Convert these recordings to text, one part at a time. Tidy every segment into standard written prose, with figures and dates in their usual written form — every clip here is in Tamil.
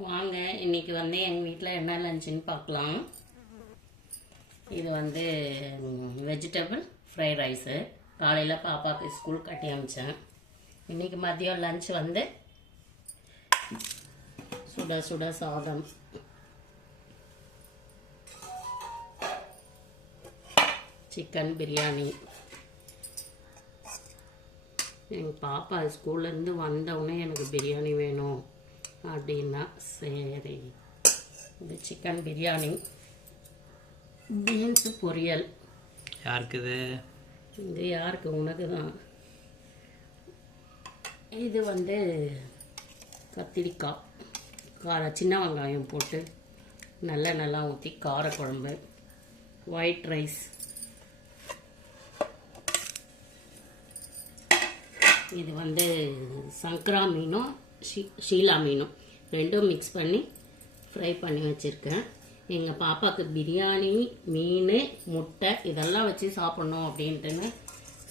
வாங்க இன்னைக்கு வந்து எங்கள் வீட்டில் என்ன லஞ்சுன்னு பார்க்கலாம். இது வந்து வெஜிடபிள் ஃப்ரைட் ரைஸு. காலையில் பாப்பாவுக்கு ஸ்கூல் கட்டி அமிச்சேன். இன்றைக்கி மதியம் லஞ்ச் வந்து சுட சுட சாதம், சிக்கன் பிரியாணி. எங்கள் பாப்பா ஸ்கூல்லேருந்து வந்தவுடனே எனக்கு பிரியாணி வேணும் அப்படின்னா சரி. இது சிக்கன் பிரியாணி, பீன்ஸு பொரியல். யாருக்குது இது? யாருக்கு? உனக்கு தான். இது வந்து கத்திரிக்காய் சின்ன வெங்காயம் போட்டு நல்லா ஊற்றி காரக்குழம்பு. White rice. இது வந்து சங்கரா மீனும் ஷீலா மீனும் ரெண்டும் மிக்ஸ் பண்ணி ஃப்ரை பண்ணி வச்சுருக்கேன். எங்கள் பாப்பாவுக்கு பிரியாணி, மீன், முட்டை இதெல்லாம் வச்சு சாப்பிட்ணும் அப்படின்ட்டுன்னு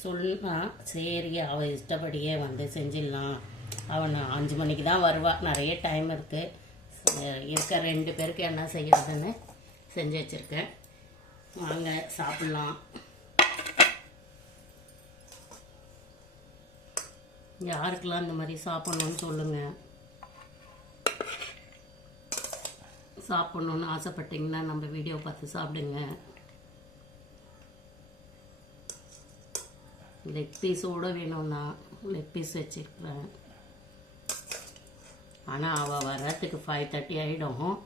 சொன்னால் சரி, அவள் இஷ்டப்படியே வந்து செஞ்சிடலாம். அவன் 5 மணிக்கு தான் வருவாள், நிறைய டைம் இருக்குது. இருக்க 2 பேருக்கு என்ன செய்யறதுன்னு செஞ்சு வச்சுருக்கேன். வாங்க சாப்பிட்லாம். யாருக்கெல்லாம் இந்த மாதிரி சாப்பிட்ணுன்னு சொல்லுங்கள். சாப்பிட்ணுன்னு ஆசைப்பட்டீங்கன்னா நம்ம வீடியோ பார்த்து சாப்பிடுங்க. லெக் பீஸோடு வேணும்னா லெக் பீஸ் வச்சுருக்கிறேன். ஆனால் அவள் வர்றதுக்கு 5:30 ஆகிடும்.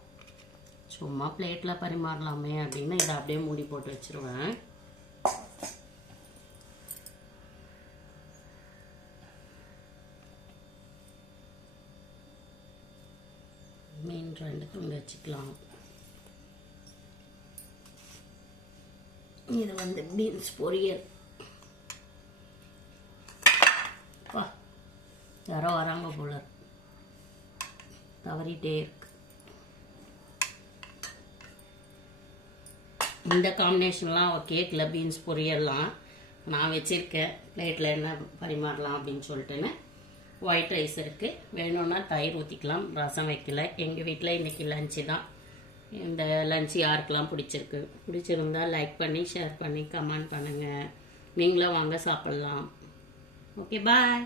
சும்மா பிளேட்டில் பரிமாறலாமே அப்படின்னு இதை அப்படியே மூடி போட்டு வச்சுருவேன். மீன் 2 துண்டு வச்சுக்கலாம். இது வந்து பீன்ஸ் பொரியல். யாரோ வராங்க போல, தவறிட்டே இருக்கு. இந்த காம்பினேஷன்லாம் அவள் கேட்கல. பீன்ஸ் பொரியல்லாம் நான் வச்சுருக்கேன். பிளேட்டில் என்ன பரிமாறலாம் அப்படின்னு சொல்லிட்டுன்னு. ஒயிட் ரைஸ் இருக்குது, வேணும்னா தயிர் ஊற்றிக்கலாம். ரசம் வைக்கல. எங்கள் வீட்டில் இன்றைக்கி லஞ்சு தான். இந்த லஞ்சு யாருக்கெல்லாம் பிடிச்சிருந்தா லைக் பண்ணி ஷேர் பண்ணி கமெண்ட் பண்ணுங்கள். நீங்களும் வாங்க சாப்பிட்லாம். ஓகே, பாய்.